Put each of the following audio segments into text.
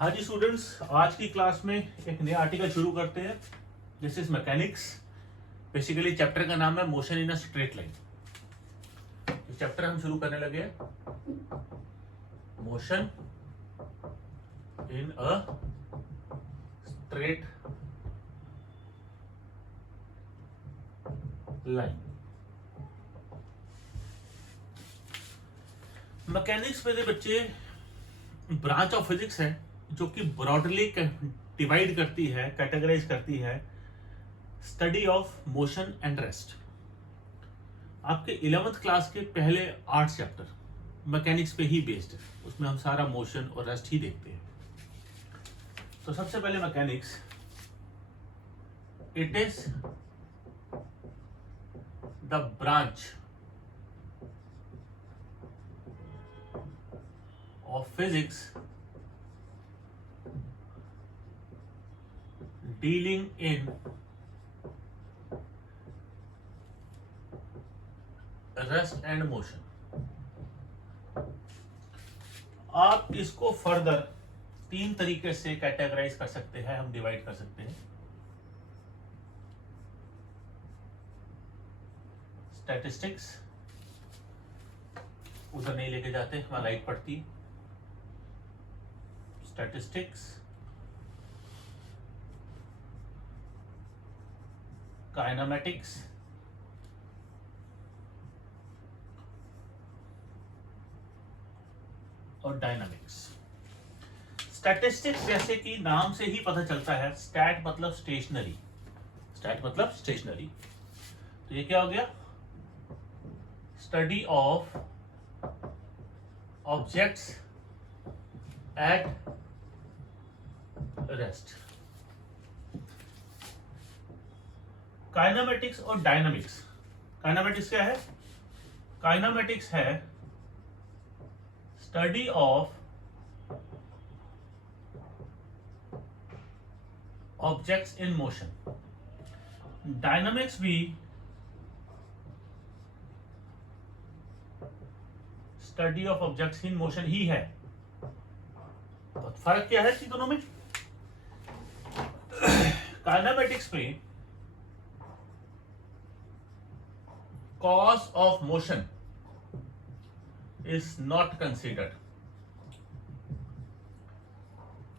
हाँ जी स्टूडेंट्स, आज की क्लास में एक नया आर्टिकल शुरू करते हैं। This is mechanics. Basically chapter का नाम है motion in a straight line. Chapter हम शुरू करने लगे हैं, motion in a straight line. Mechanics मेरे बच्चे ब्रांच ऑफ फिजिक्स है जो कि ब्रॉडली डिवाइड करती है, कैटेगराइज करती है study of motion and rest. आपके 11th क्लास के पहले 8 चैप्टर मैकेनिक्स पे ही बेस्ड है, उसमें हम सारा मोशन और रेस्ट ही देखते हैं। तो सबसे पहले mechanics, it is the branch of physics dealing in rest and motion। आप इसको फर्दर 3 तरीके से कैटेगराइज कर सकते हैं, हम डिवाइड कर सकते हैं। स्टैटिस्टिक्स, उधर नहीं लेके जाते, वहां लाइट पड़ती है। स्टैटिस्टिक्स, काइनेमेटिक्स और डायनामिक्स। स्टैटिस्टिक्स जैसे कि नाम से ही पता चलता है, स्टैट मतलब स्टेशनरी, स्टैट मतलब स्टेशनरी। तो ये क्या हो गया? Study of objects at rest. Kinematics और डायनामिक्स। काइनेमेटिक्स क्या है? काइनेमेटिक्स है study of objects in motion. Dynamics भी study of objects in motion ही है। तो फर्क क्या है दोनों में? काइनेमेटिक्स में cause of motion is not considered,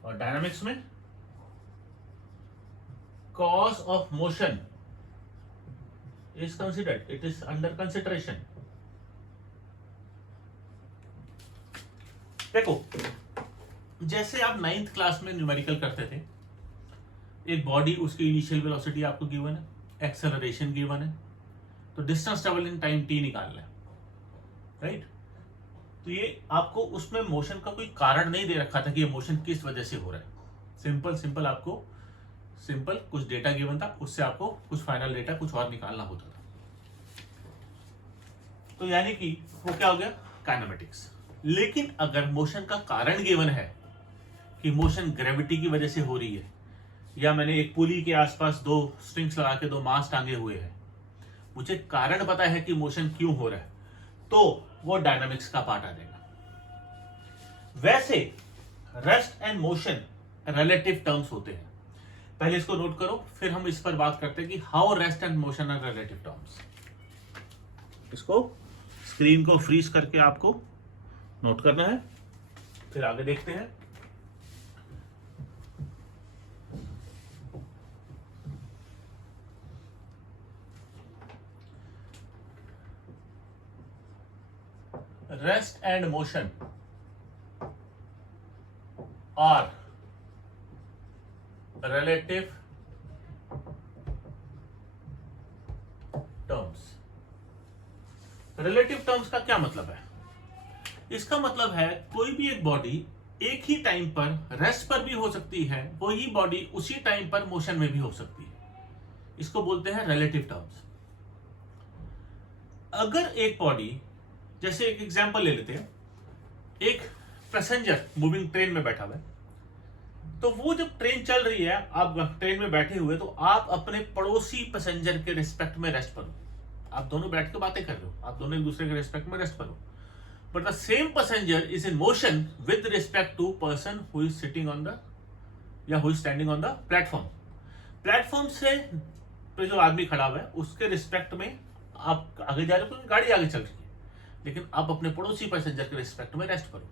और डायनामिक्स में cause of motion is considered, it is under consideration। देखो, जैसे आप 9th क्लास में न्यूमेरिकल करते थे, एक बॉडी, उसकी इनिशियल वेलोसिटी आपको गिवन है, एक्सेलरेशन गिवन है, तो distance travel in time T निकालना है, राइट? तो ये आपको उसमें मोशन का कोई कारण नहीं दे रखा था कि ये मोशन किस वजह से हो रहा है। सिंपल आपको सिंपल कुछ डेटा गिवन था, उससे आपको कुछ फाइनल डेटा कुछ और निकालना होता था। तो यानी कि वो क्या हो गया? काइनेमेटिक्स। लेकिन अगर मोशन का कारण गिवन है कि मोशन ग्रेविटी की वजह से हो रही है, या मैंने एक पुली के आसपास 2 स्ट्रिंग्स लगा के 2 मास टांगे हुए हैं, मुझे कारण पता है कि मोशन क्यों हो रहा है, तो वो डायनामिक्स का पार्ट आ जाएगा। वैसे rest and motion relative terms होते हैं। पहले इसको नोट करो, फिर हम इस पर बात करते हैं कि how rest and motion are relative terms. इसको स्क्रीन को फ्रीज करके आपको नोट करना है, फिर आगे देखते हैं। Rest and motion are relative terms। Relative terms का क्या मतलब है? इसका मतलब है कोई भी एक बॉडी एक ही टाइम पर रेस्ट पर भी हो सकती है, वही बॉडी उसी टाइम पर मोशन में भी हो सकती है। इसको बोलते हैं रिलेटिव टर्म्स। अगर एक बॉडी, जैसे एक एग्जांपल ले लेते हैं, एक पैसेंजर मूविंग ट्रेन में बैठा हुआ है, तो वो जब ट्रेन चल रही है, आप ट्रेन में बैठे हुए, तो आप अपने पड़ोसी पैसेंजर के रिस्पेक्ट में रेस्ट पर हो। आप दोनों बैठ के बातें कर रहे हो, आप दोनों एक दूसरे के रिस्पेक्ट में रेस्ट पर हो। but the same passenger is in motion with respect to person who is sitting on the या who is standing on the platform. Platform से पे जो आदमी खड़ा हुआ है उसके रिस्पेक्ट में आप आगे जा रहे हो, गाड़ी आगे चल रही है, लेकिन आप अपने पड़ोसी पैसेंजर के रिस्पेक्ट में रेस्ट करो.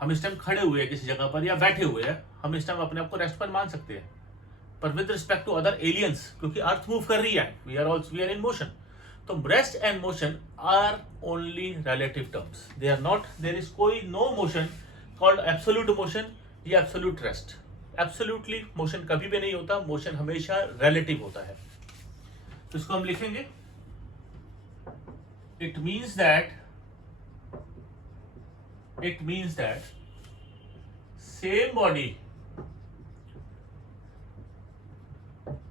हम इस टाइम खड़े हुए हैं किसी जगह पर या बैठे हुए हैं, हम इस टाइम अपने आप को रेस्ट पर मान सकते हैं, पर with respect to other aliens, क्योंकि अर्थ मूव कर रही है, वी आर इन मोशन. तो rest and motion are only relative terms, they are not, there is कोई no motion called absolute motion या एब्सोल्यूट रेस्ट. एब्सोल्यूटली मोशन कभी भी नहीं होता, मोशन हमेशा रिलेटिव होता है. तो इसको हम लिखेंगे, it means that same body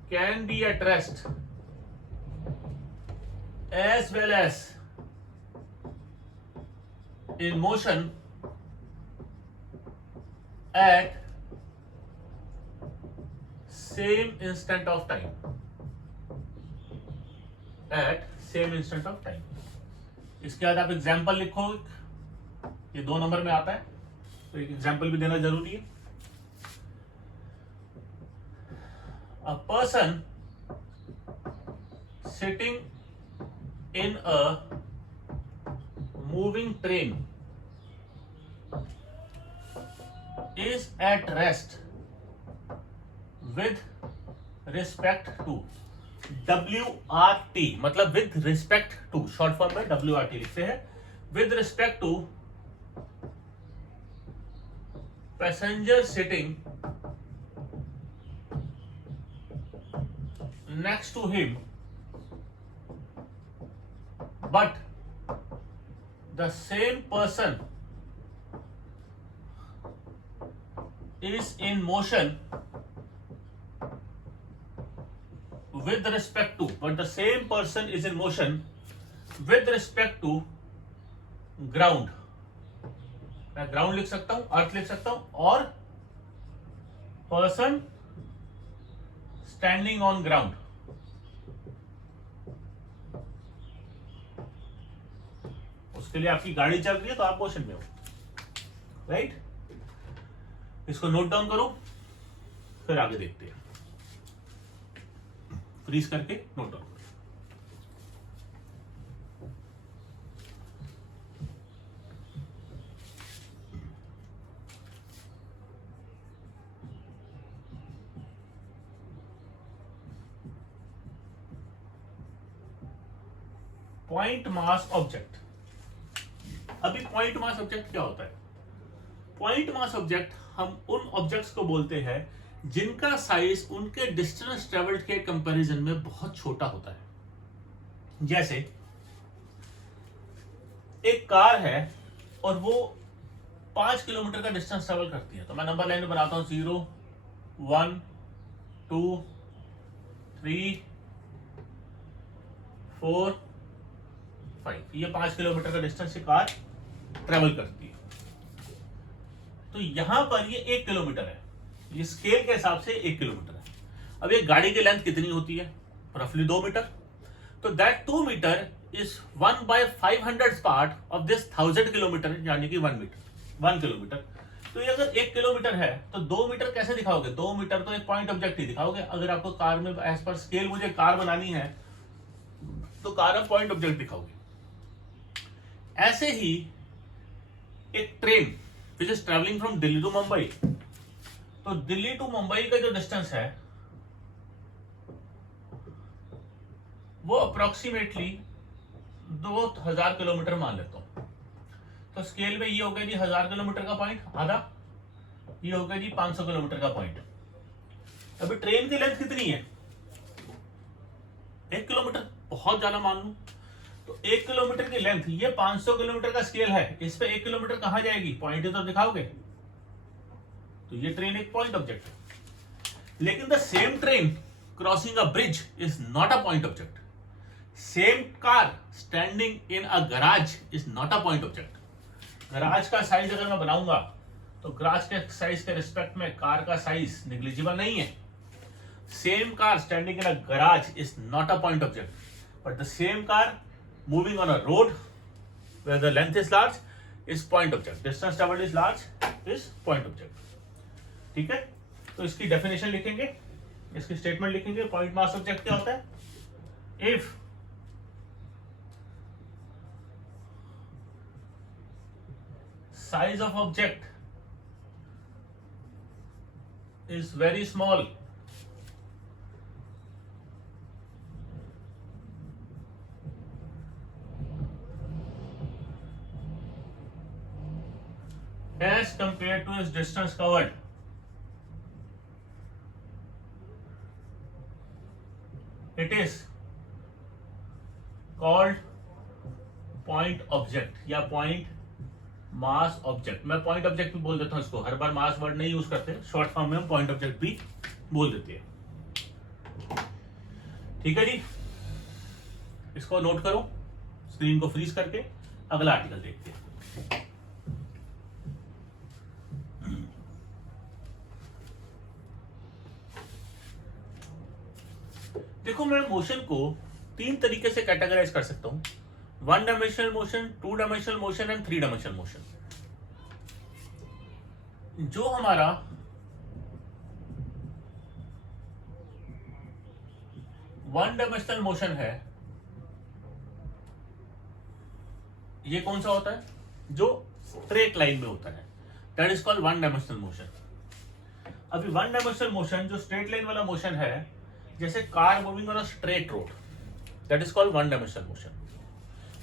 can be at rest as well as in motion at same instant of time. इसके बाद आप एग्जाम्पल लिखो, ये 2 नंबर में आता है, तो एक एग्जाम्पल भी देना जरूरी है. A person sitting in a moving train is at rest with respect to WRT, मतलब with respect to, short form में WRT लिखते हैं, with respect to passenger sitting next to him, but the same person is in motion with respect to, ground. मैं ground लिख सकता हूं, अर्थ लिख सकता हूं, और पर्सन स्टैंडिंग ऑन ग्राउंड. उसके लिए आपकी गाड़ी चल रही है तो आप मोशन में हो, राइट. इसको नोट डाउन करो, फिर आगे देखते हैं. फ्रीज करके नोट डाउन करो. Point mass object. अभी पॉइंट मास ऑब्जेक्ट क्या होता है? पॉइंट मास ऑब्जेक्ट हम उन ऑब्जेक्ट्स को बोलते हैं जिनका साइज उनके डिस्टेंस ट्रेवल्ड के कंपैरिजन में बहुत छोटा होता है. जैसे एक कार है और वो 5 किलोमीटर का डिस्टेंस ट्रेवल करती है, तो मैं नंबर लाइन में बनाता हूं 0 1 2 3 4 5. ये 5 किलोमीटर का डिस्टेंस ये कार ट्रेवल करती है. तो यहां पर ये 1 किलोमीटर है, ये स्केल के हिसाब से 1 किलोमीटर है. अब ये गाड़ी की लेंथ कितनी होती है? रफली 2 मीटर. तो that 2 metre is 1/500 part of this 1000 kilometre, यानी कि 1 किलोमीटर. तो ये अगर 1 किलोमीटर है तो 2 मीटर कैसे दिखाओगे? 2 मीटर तो एक पॉइंट ऑब्जेक्ट ही दिखाओगे. अगर आपको कार में एज पर स्केल मुझे कार बनानी है तो कार में पॉइंट ऑब्जेक्ट दिखाओगे. ऐसे ही एक train which is travelling from Delhi to Mumbai, तो दिल्ली टू मुंबई का जो डिस्टेंस है वो अप्रोक्सीमेटली 2000 किलोमीटर मान लेता हूं. तो स्केल में ये हो गया जी 1000 किलोमीटर का पॉइंट आधा, ये हो गया जी 500 किलोमीटर का पॉइंट. अभी ट्रेन की लेंथ कितनी है? 1 किलोमीटर. बहुत ज्यादा मान लू तो 1 किलोमीटर की लेंथ, ये 500 किलोमीटर का स्केल है, इस पे 1 किलोमीटर कहां जाएगी? पॉइंट तो दिखाओगे. तो ये ट्रेन एक पॉइंट ऑब्जेक्ट है. लेकिन the same train crossing a bridge is not a point object. Same car standing in a garage is not a point object. Garage का साइज अगर मैं बनाऊंगा तो गराज के साइज के रिस्पेक्ट में कार का साइज निग्लिजिबल नहीं है. Same car standing in a garage is not a point object, but the same car moving on a road where the length is large is point object, distance traveled is large is point object. ठीक है, तो इसकी definition लिखेंगे, इसकी statement लिखेंगे. Point mass object क्या होता है? If size of object is very small, as compared to its distance covered, it is called point object या point मास ऑब्जेक्ट. मैं पॉइंट ऑब्जेक्ट भी बोल देता हूं इसको, हर बार मास वर्ड नहीं यूज करते, शॉर्ट फॉर्म में हम पॉइंट ऑब्जेक्ट भी बोल देते हैं. ठीक है जी, इसको नोट करो, स्क्रीन को फ्रीज करके अगला आर्टिकल देखते हैं. देखो, मैं मोशन को तीन तरीके से कैटेगराइज कर सकता हूं. 1 dimensional motion, 2 dimensional motion and 3 dimensional motion. जो हमारा वन डायमेंशनल मोशन है, ये कौन सा होता है? जो स्ट्रेट लाइन में होता है, that is called 1 dimensional motion. अभी 1 डायमेंशनल मोशन जो स्ट्रेट लाइन वाला मोशन है, जैसे car moving on a straight road, that is called 1 dimensional motion.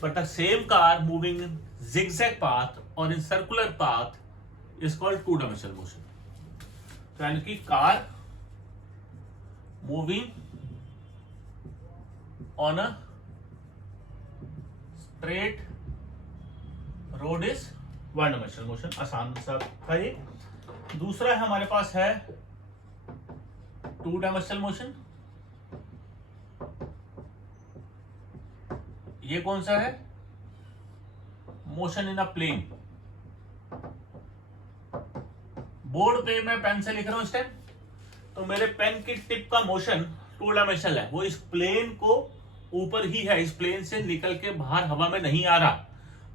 But the same car moving in zigzag path or in circular path is called 2-dimensional motion. तो यानी कि car moving on a straight road is 1-dimensional motion. आसान सा था ये. दूसरा हमारे पास है 2-dimensional motion. ये कौन सा है? Motion in a plane. Board पे मैं पेन से लिख रहा हूं इस टाइम, तो मेरे पेन की टिप का मोशन 2 डायमेंशनल है, वो इस प्लेन को ऊपर ही है, इस प्लेन से निकल के बाहर हवा में नहीं आ रहा,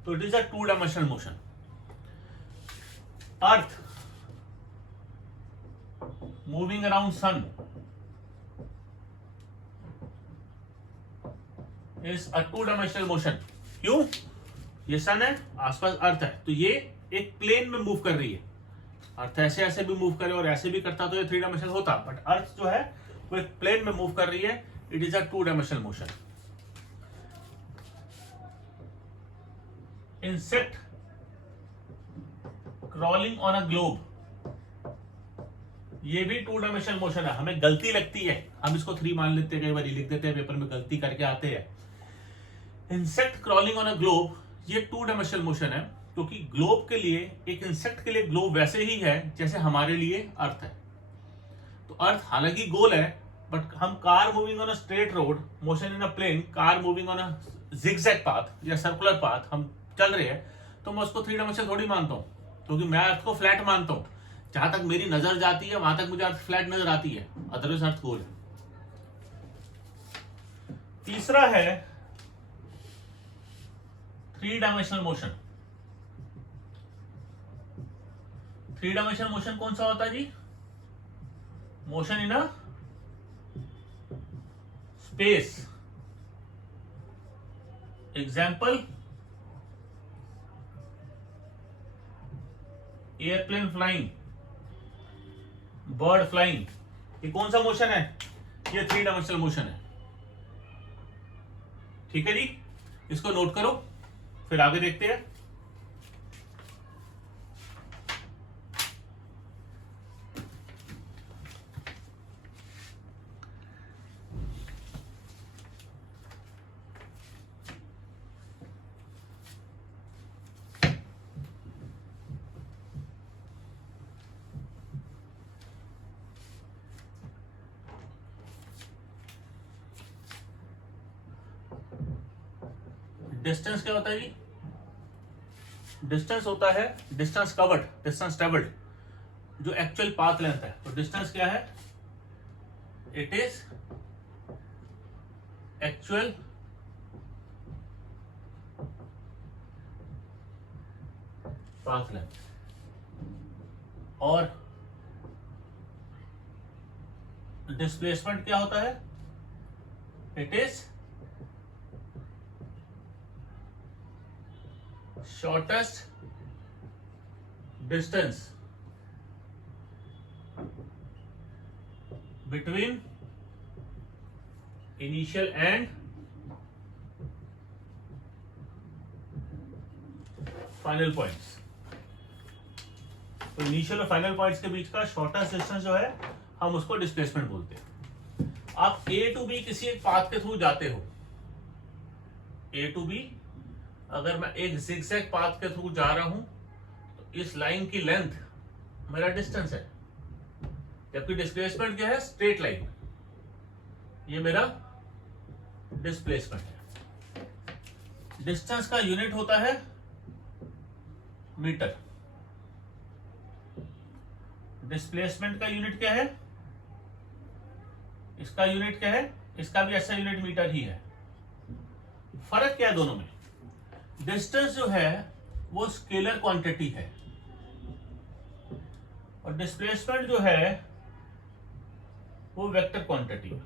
तो it is a 2 dimensional motion. Earth moving around sun is a 2 dimensional motion. क्यों? ये सन है, आसपास अर्थ है, तो ये एक प्लेन में मूव कर रही है. अर्थ ऐसे ऐसे भी मूव करे और ऐसे भी करता तो ये 3 डायमेंशनल होता, बट अर्थ जो है वो एक प्लेन में मूव कर रही है, it is a 2 dimensional motion. Insect crawling on a globe, ये भी 2 डायमेंशनल मोशन है. हमें गलती लगती है, हम इसको 3 मान लेते हैं, कई बार लिख देते हैं पेपर में, गलती करके आते हैं. Insect crawling on a globe, ये 2 डायमेंशनल मोशन है, क्योंकि ग्लोब के लिए, एक इंसेक्ट के लिए ग्लोब वैसे ही है जैसे हमारे लिए अर्थ है. तो अर्थ हालांकि गोल है, बट हम car moving on a straight road, motion in a plane, car moving on a zigzag path या सर्कुलर पाथ हम चल रहे हैं, तो मैं उसको 3 डायमेंशनल थोड़ी मानता हूं, क्योंकि मैं अर्थ को फ्लैट मानता हूं. जहां तक मेरी नजर जाती है वहां तक मुझे अर्थ फ्लैट नजर आती है, अदरवाइज अर्थ गोल है. तीसरा है 3 डायमेंशनल मोशन. 3 डायमेंशनल मोशन कौन सा होता है जी? Motion in a space. Example, airplane flying, bird flying. ये कौन सा मोशन है? ये 3 डायमेंशनल मोशन है. ठीक है जी, इसको नोट करो, फिर आगे देखते हैं. डिस्टेंस क्या होता है जी? डिस्टेंस होता है डिस्टेंस कवर्ड, डिस्टेंस ट्रेवल्ड, जो एक्चुअल पाथ लेंथ है. तो डिस्टेंस क्या है? It is actual path length, और डिस्प्लेसमेंट क्या होता है? It is shortest distance between initial and final points. तो इनिशियल और फाइनल पॉइंट्स के बीच का शॉर्टेस्ट डिस्टेंस जो है हम उसको डिस्प्लेसमेंट बोलते हैं। आप A टू B किसी एक पाथ के थ्रू जाते हो, A टू B अगर मैं एक zigzag पाथ के थ्रू जा रहा हूं तो इस लाइन की लेंथ मेरा डिस्टेंस है, जबकि डिस्प्लेसमेंट क्या है? स्ट्रेट लाइन, ये मेरा डिस्प्लेसमेंट है। डिस्टेंस का यूनिट होता है मीटर, डिस्प्लेसमेंट का यूनिट क्या है? इसका यूनिट क्या है? इसका भी ऐसा यूनिट मीटर ही है। फर्क क्या है दोनों में? डिस्टेंस जो है वो स्केलर क्वांटिटी है और डिस्प्लेसमेंट जो है वो वेक्टर क्वांटिटी है।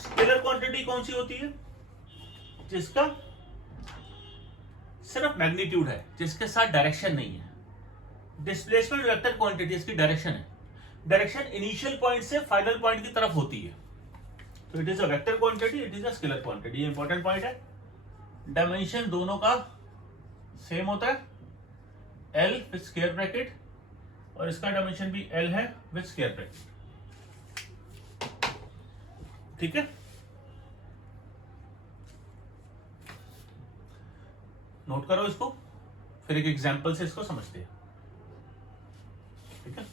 स्केलर क्वांटिटी कौन सी होती है? जिसका सिर्फ मैग्नीट्यूड है, जिसके साथ डायरेक्शन नहीं है। डिस्प्लेसमेंट वेक्टर क्वांटिटी, इसकी डायरेक्शन है। डायरेक्शन इनिशियल पॉइंट से फाइनल पॉइंट की तरफ होती है। तो it is a vector quantity, it is a scalar quantity. ये इंपॉर्टेंट पॉइंट है। डायमेंशन दोनों का सेम होता है, L विद स्क्वायर ब्रैकेट, और इसका डायमेंशन भी L है विद स्क्वायर ब्रैकेट। ठीक है, नोट करो इसको, फिर एक एग्जांपल से इसको समझते हैं। ठीक है,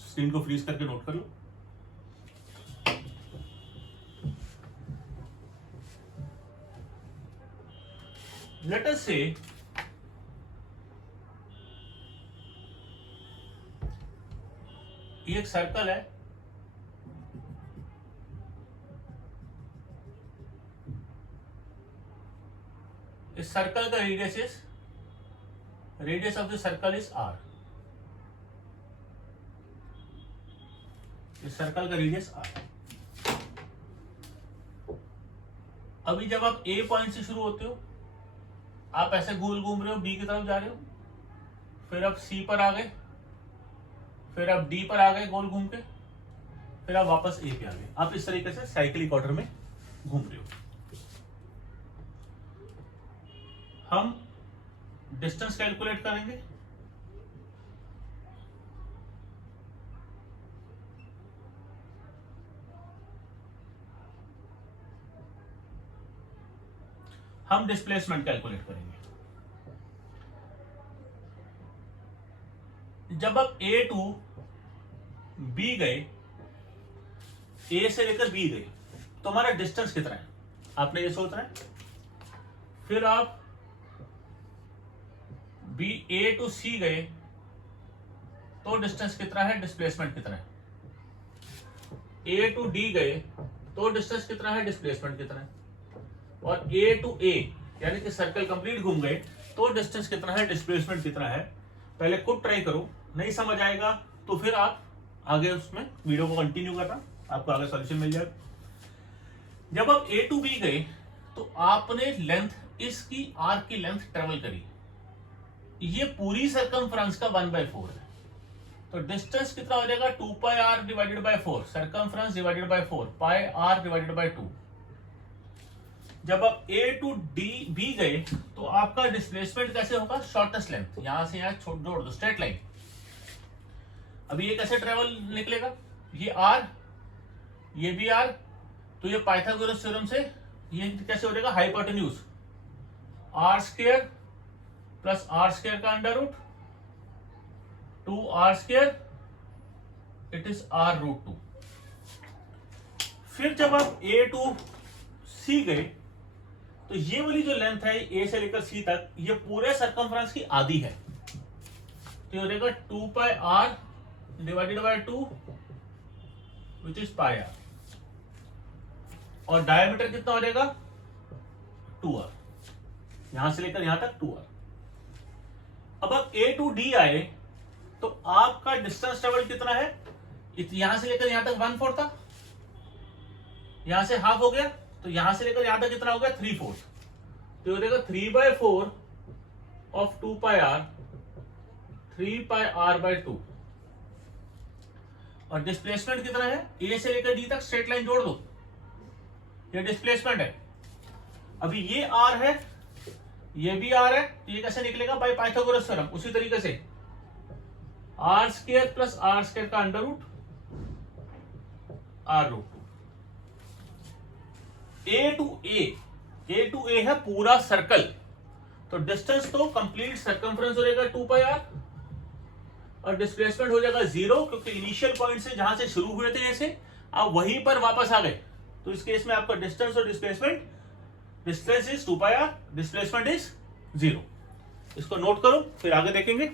स्क्रीन को फ्रीज करके नोट कर लो। लेट अस से ये एक सर्कल है, इस सर्कल का radius of the circle is R। इस सर्कल का रेडियस R। अभी जब आप A पॉइंट से शुरू होते हो, आप ऐसे गोल घूम रहे हो, B की तरफ जा रहे हो, फिर आप C पर आ गए, फिर आप D पर आ गए गोल घूम के, फिर आप वापस A पे आ गए। आप इस तरीके से साइक्लिक ऑर्डर में घूम रहे हो। हम डिस्टेंस कैलकुलेट करेंगे। हम डिस्प्लेसमेंट कैलकुलेट करेंगे। जब आप A टू B गए, A से लेकर B गए, तो हमारा डिस्टेंस कितना है आपने ये सोचना है। फिर आप A टू C गए तो डिस्टेंस कितना है, डिस्प्लेसमेंट कितना है। A टू D गए तो डिस्टेंस कितना है, डिस्प्लेसमेंट कितना है। और A टू A यानी कि सर्कल कंप्लीट घूम गए तो डिस्टेंस कितना है, डिस्प्लेसमेंट कितना है। पहले खुद ट्राई करो, नहीं समझ आएगा तो फिर आप आगे उसमें वीडियो को कंटिन्यू करना, आपको आगे सॉल्यूशन मिल जाएगा। जब आप A टू B गए तो आपने लेंथ, इसकी R की लेंथ ट्रेवल करी, ये पूरी सरकमफ्रेंस का 1/4 है। तो डिस्टेंस कितना हो जाएगा, 2 पाई R divided by 4, circumference divided by 4, pi R divided by 2। जब आप A टू B गए तो आपका डिस्प्लेसमेंट कैसे होगा, शॉर्टेस्ट लेंथ, यहां से यहां जोड़ दो, स्ट्रेट लाइन। अभी ये कैसे ट्रेवल निकलेगा, ये R, ये भी R, तो ये पाइथागोरस थ्योरम से ये कैसे हो जाएगा, hypotenuse R square plus R square का under root 2R square, it is R root 2। फिर जब आप A टू C गए तो ये वाली जो लेंथ है A से लेकर C तक, ये पूरे सरकमफ्रेंस की आधी है, तो ये हो जाएगा 2 पाई R divided by 2 which is pi R। और डायमीटर कितना हो जाएगा, 2R, यहां से लेकर यहां तक 2R। अब ए टू डी आए तो आपका डिस्टेंस ट्रेवल कितना है, यहां से लेकर यहां तक 1/4 था, यहां से हाफ हो गया, तो यहां से लेकर यहां तक कितना हो गया 3/4, तो ये देखो 3/4 of 2 pi r, 3 pi r by 2। और डिस्प्लेसमेंट कितना है, ए से लेकर डी तक स्ट्रेट लाइन जोड़ दो, ये डिस्प्लेसमेंट है। अभी ये आर है, ये भी आर है, तो ये कैसे निकलेगा, बाय पाइथागोरस थ्योरम। उसी तरीके से R square plus R square का under root R root 2। A to A है पूरा सर्कल, तो डिस्टेंस तो कंप्लीट सर्कमफ्रेंस हो जाएगा 2 पाई आर, और डिस्प्लेसमेंट हो जाएगा 0, क्योंकि इनिशियल पॉइंट से जहां से शुरू हुए थे ऐसे आप वहीं पर वापस आ गए, तो इस केस में आपका डिस्टेंस और displacement, distance is 2 pi r, displacement is 0। इसको नोट करो, फिर आगे देखेंगे।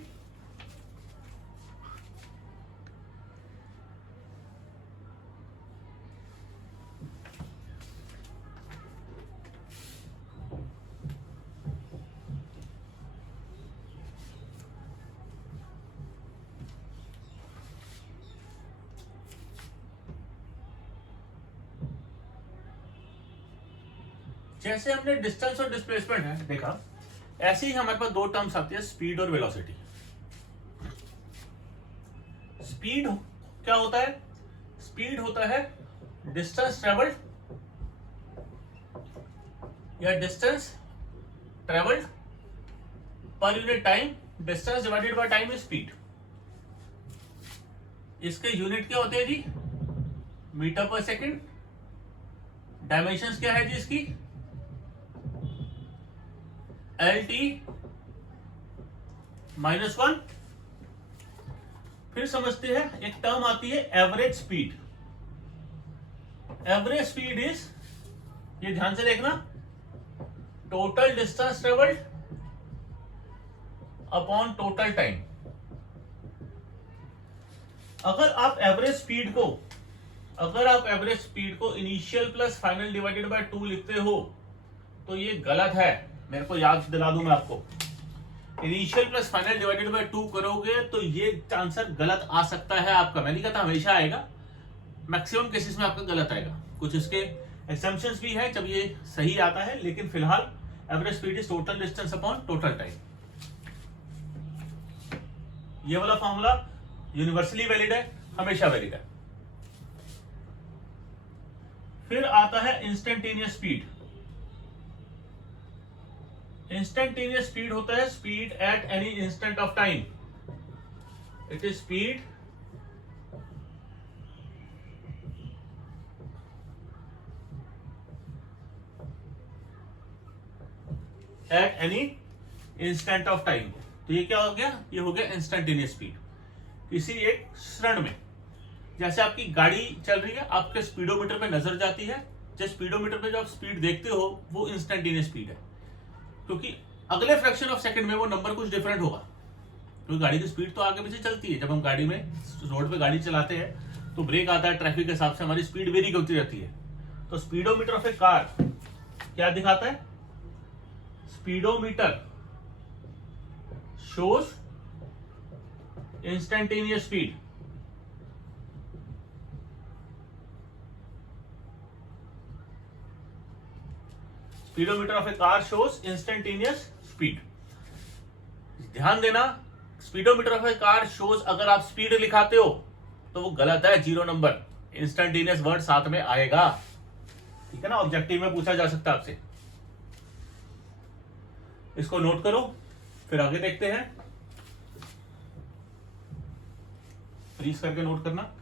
जैसे हमने डिस्टेंस और डिस्प्लेसमेंट है देखा, ऐसे ही हमारे पास दो टर्म्स आती है, स्पीड और वेलोसिटी। स्पीड क्या होता है, स्पीड होता है डिस्टेंस ट्रेवल्ड या distance travelled per unit time, distance divided by time is speed. इसके यूनिट क्या होते हैं जी, मीटर पर सेकेंड। डायमेंशंस क्या है जी इसकी, LT -1। फिर समझते हैं, एक टर्म आती है average speed. Average speed is, ये ध्यान से देखना, total distance travelled upon total time. अगर आप एवरेज स्पीड को initial plus final divided by 2 लिखते हो तो ये गलत है। मेरे को याद दिला दूं मैं आपको, initial plus final divided by 2 करोगे तो ये आंसर गलत आ सकता है आपका। मैंने कहा था हमेशा आएगा, मैक्सिमम केसेस में आपका गलत आएगा। कुछ इसके एग्जम्पशंस भी है जब ये सही आता है, लेकिन फिलहाल average speed is total distance upon total time. ये वाला फॉर्मूला यूनिवर्सली वैलिड है, हमेशा वैलिड है। फिर आता है इंस्टेंटेनियस स्पीड। इंस्टेंटेनियस स्पीड होता है speed at any instant of time. It is speed at any instant of time. तो ये क्या हो गया, ये हो गया इंस्टेंटेनियस स्पीड। किसी एक क्षण में, जैसे आपकी गाड़ी चल रही है, आपके स्पीडोमीटर पे नजर जाती है, जिस स्पीडोमीटर पे जो आप स्पीड देखते हो वो इंस्टेंटेनियस स्पीड है, क्योंकि अगले फ्रैक्शन ऑफ सेकंड में वो नंबर कुछ डिफरेंट होगा। क्योंकि गाड़ी की स्पीड तो आगे पीछे चलती है, जब हम गाड़ी में रोड पे गाड़ी चलाते हैं तो ब्रेक आता है, ट्रैफिक के हिसाब से हमारी स्पीड वेरी होती रहती है। तो स्पीडोमीटर ऑफ ए कार क्या दिखाता है, speedometer shows instantaneous speed. Speedometer of A car shows instantaneous speed. ध्यान देना, speedometer of A car shows अगर आप स्पीड लिखाते हो तो वो गलत है, 0 नंबर, इंस्टेंटेनियस वर्ड साथ में आएगा, ठीक है ना। ऑब्जेक्टिव में पूछा जा सकता है आपसे, इसको नोट करो, फिर आगे देखते हैं। फ्रीज करके नोट करना।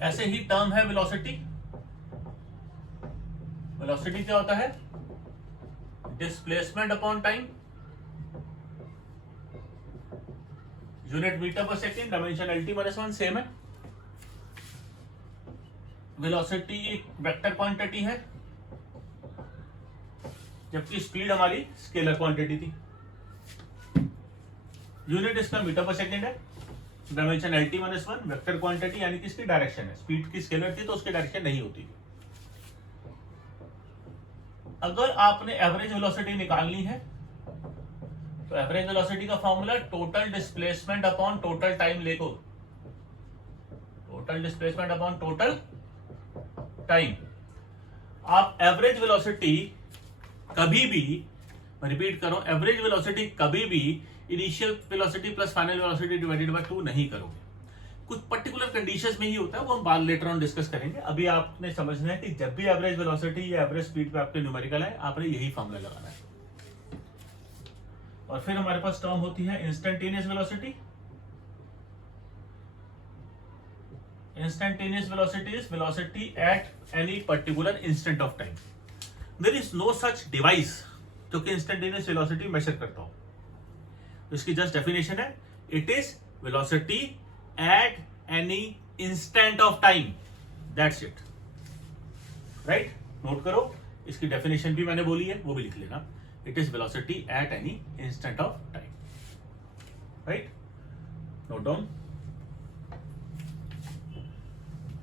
ऐसे ही टर्म है वेलोसिटी। वेलोसिटी क्या होता है, displacement upon time, unit metre per second, dimension LT -1 same है। वेलोसिटी एक वेक्टर क्वांटिटी है, जबकि स्पीड हमारी स्केलर क्वांटिटी थी। यूनिट इसका मीटर पर सेकेंड है, डायमेंशन LT -1, वेक्टर क्वांटिटी यानी कि इसकी डायरेक्शन है। स्पीड की स्केलर थी तो उसकी डायरेक्शन नहीं होती। अगर आपने एवरेज वेलोसिटी निकालनी है तो एवरेज वेलोसिटी का formula total displacement upon total time लेको, total displacement upon total time. आप एवरेज वेलोसिटी कभी भी, मैं रिपीट कर रहा हूं, एवरेज वेलोसिटी कभी भी initial velocity plus final velocity divided by 2 नहीं करोगे। कुछ पर्टिकुलर कंडीशंस में ही होता है, वो हम बाद लेटर ऑन डिस्कस करेंगे। अभी आपने समझना है कि जब भी एवरेज वेलोसिटी या एवरेज स्पीड पे आपके न्यूमेरिकल है, आपने यही फॉर्मूला लगाना है। और फिर हमारे पास टर्म होती है instantaneous velocity. Instantaneous velocity is velocity at any particular instant of time. There is no such device जो कि इंस्टेंटेनियस वेलोसिटी मेजर करता हो। तो इसकी जस्ट डेफिनेशन है, it is velocity at any instant of time, that's it. Right, note करो, इसकी definition भी मैंने बोली है, वो भी लिख लेना। It is velocity at any instant of time. Right, note down.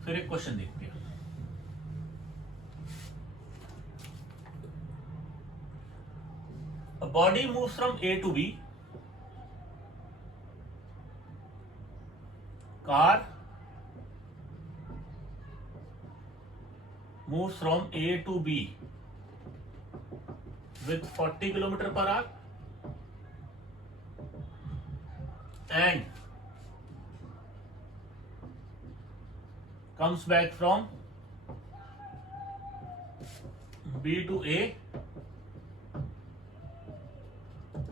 फिर एक क्वेश्चन देखते हैं। A body moves from A to B. Car moves from A to B with 40 km per hour and comes back from B to A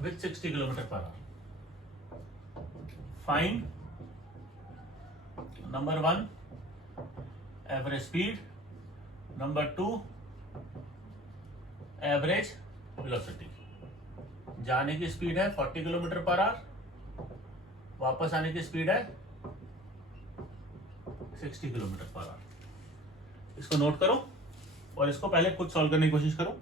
with 60 km per hour. Find number 1 average speed, number 2 average velocity. जाने की speed है 40 kilometre per our, वापस आने की speed है 60 kilometre per our. इसको note करो और इसको पहले खुद सॉल्व करने की कोशिश करो।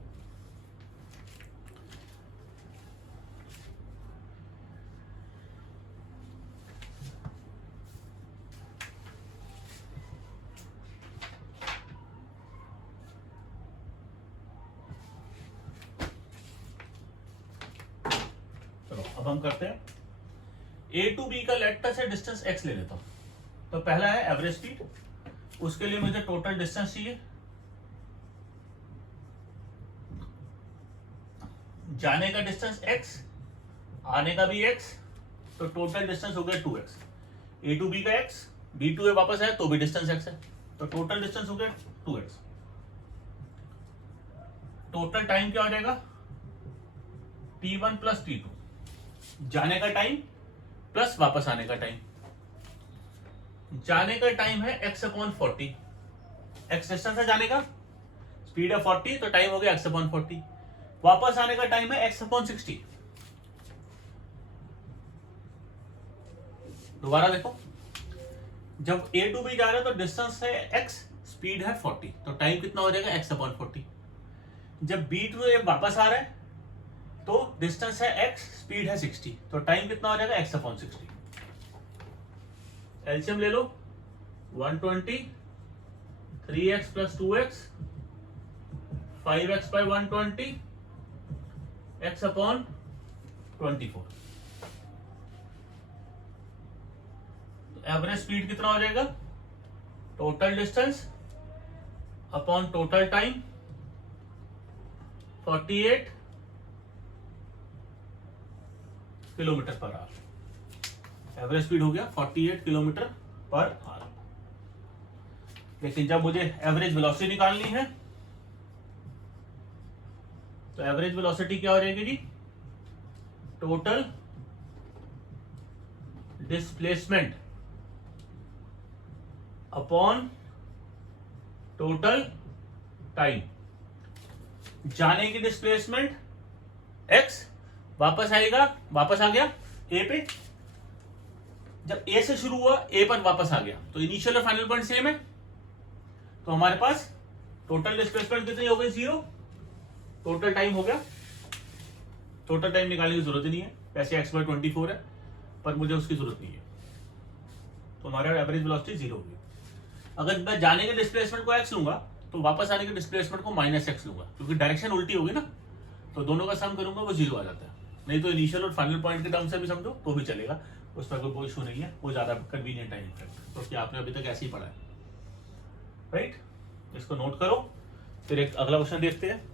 अब हम करते हैं A to B का लेटर से डिस्टेंस x ले लेता हूं। तो पहला है एवरेज स्पीड, उसके लिए मुझे टोटल डिस्टेंस चाहिए। जाने का डिस्टेंस x, आने का भी x, तो टोटल डिस्टेंस हो गया 2x। A to B का x, B to A वापस है तो भी डिस्टेंस x है, तो टोटल डिस्टेंस हो गया 2x। टोटल टाइम क्या हो जाएगा, t1 प्लस t2, जाने का टाइम प्लस वापस आने का टाइम। जाने का टाइम है x अपॉन 40, x डिस्टेंस है जाने का, स्पीड है 40 तो टाइम हो गया x अपॉन 40। वापस आने का टाइम है x अपॉन 60। दोबारा देखो, जब A टू B जा रहा है तो डिस्टेंस है x, स्पीड है 40, तो टाइम कितना हो जाएगा x अपॉन 40। जब B टू A वापस आ रहा है तो डिस्टेंस है x, स्पीड है 60, तो टाइम कितना हो जाएगा x अपॉन 60। एलसीएम ले लो, 120, 3x plus 2x, 5x by 120, x upon 24। Average speed कितना हो जाएगा, total distance upon total time 48 kilometre per our. Average speed हो गया 48 किलोमीटर पर आवर। लेकिन जब मुझे एवरेज वेलोसिटी निकालनी है तो एवरेज वेलोसिटी क्या हो जाएगी जी, total displacement upon total time. जाने की डिस्प्लेसमेंट x, वापस आएगा, वापस आ गया A पे, जब A से शुरू हुआ A पर वापस आ गया, तो इनिशियल और फाइनल पॉइंट सेम है, तो हमारे पास टोटल डिस्प्लेसमेंट कितनी हो गई, 0। टोटल टाइम हो गया, टोटल टाइम निकालने की जरूरत नहीं है, वैसे x बाय 24 है, पर मुझे उसकी जरूरत नहीं है, तो हमारा एवरेज वेलोसिटी 0 हो गई। अगर मैं जाने के डिस्प्लेसमेंट को x लूंगा तो वापस आने के डिस्प्लेसमेंट को -x लूंगा, क्योंकि डायरेक्शन उल्टी होगी ना, तो दोनों का सम करूंगा वो 0 आ जाता है। नहीं तो इनिशियल और फाइनल पॉइंट के टर्म से भी समझो तो भी चलेगा, उस पर कोई इशू नहीं है, वो ज्यादा कन्वीनियंट है इनफैक्ट, क्योंकि आपने अभी तक ऐसे ही पढ़ा है, राइट। इसको नोट करो, फिर एक अगला क्वेश्चन देखते हैं।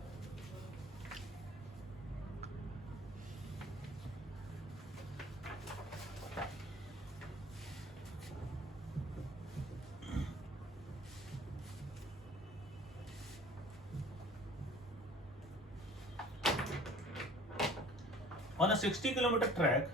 On a 60-kilometer track,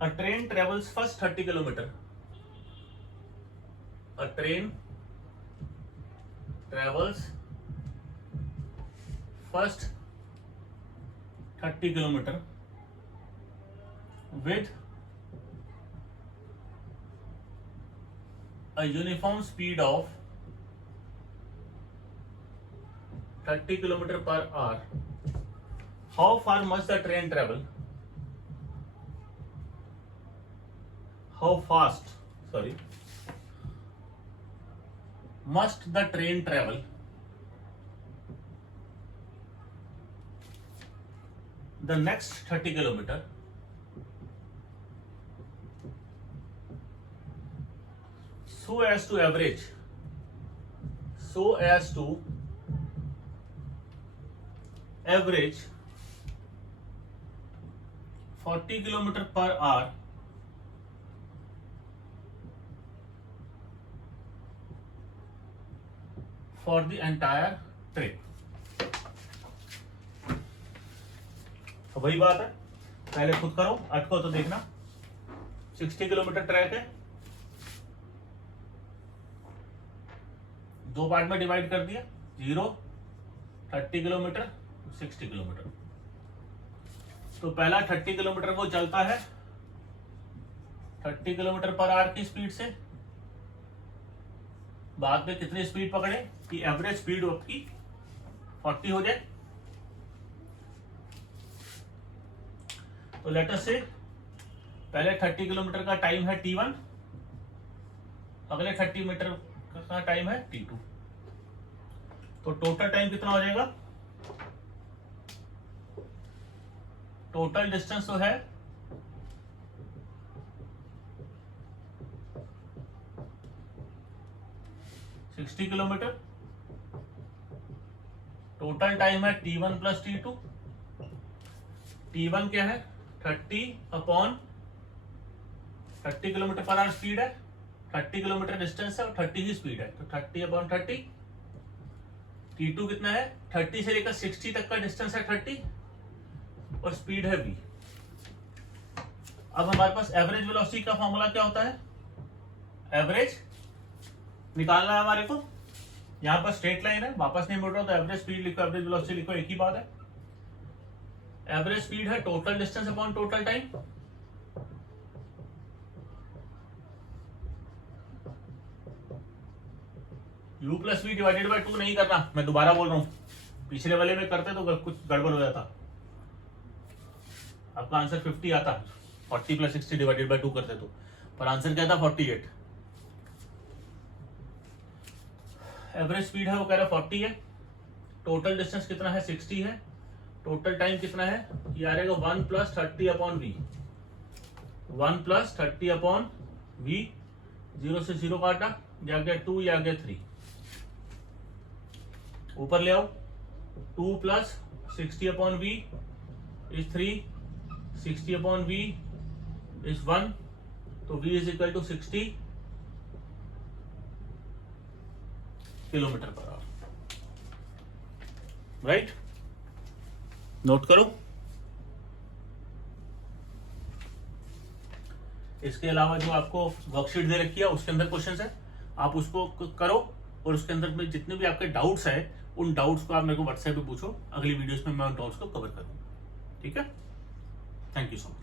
a train travels first 30 kilometer. A train travels first 30 kilometer with a uniform speed of 30 km per hour. How far must the train travel? How fast, must the train travel the next 30 km so as to average 40 km per hour for the entire trip. तो वही बात है, पहले खुद करो, अटको तो देखना। 60 kilometre track है, दो पार्ट में डिवाइड कर दिया, 0, 30 किलोमीटर, 60 किलोमीटर। तो पहला 30 किलोमीटर वो चलता है 30 किलोमीटर पर आवर की स्पीड से। बाद में कितनी स्पीड पकड़े कि एवरेज स्पीड आपकी 40 हो जाए। तो लेट अस से पहले 30 किलोमीटर का टाइम है t1, अगले 30 मीटर का टाइम है t2। तो टोटल टाइम कितना हो जाएगा? टोटल डिस्टेंस तो है 60 किलोमीटर, टोटल टाइम है t1 प्लस t2। t1 क्या है? 30 किलोमीटर पर आवर स्पीड है, 30 किलोमीटर डिस्टेंस है और 30 ही स्पीड है, तो 30/30। t2 कितना है? 30 से लेकर 60 तक का डिस्टेंस है 30 और स्पीड है v। अब हमारे पास एवरेज वेलोसिटी का फॉर्मूला क्या होता है? एवरेज निकालना है हमारे को। यहां पर स्ट्रेट लाइन है, वापस नहीं मुड़ रहा, तो एवरेज स्पीड लिखो, एवरेज वेलोसिटी लिखो, एक ही बात है। एवरेज स्पीड है total distance upon total time. u plus V divided by 2 नहीं करना, मैं दोबारा बोल रहा हूं, पिछले वाले में करते तो कुछ गड़बड़ हो जाता, आपका आंसर 50 आता। 40 प्लस 60 डिवाइडेड बाय 2 करते तो, पर आंसर क्या था? 48। एवरेज स्पीड है वो कह रहा है 40 है, टोटल डिस्टेंस कितना है? 60 है, टोटल टाइम कितना है? ये आ रहेगा 1 प्लस 30/v। 1 प्लस 30/v, 0 से 0 काटा, या गया 2 या गया 3, ऊपर ले आओ। 2 plus 60/v is 3, 60/v is 1, तो v is equal to 60 kilometre per hour, right. Note करो। इसके अलावा जो आपको वर्कशीट दे रखी है उसके अंदर क्वेश्चंस है, आप उसको करो, और उसके अंदर में जितने भी आपके डाउट्स है उन डाउट्स को आप मेरे को व्हाट्सएप पे पूछो, अगली वीडियोस में मैं उन डाउट्स को कवर करूंगा, ठीक है। Thank you so much.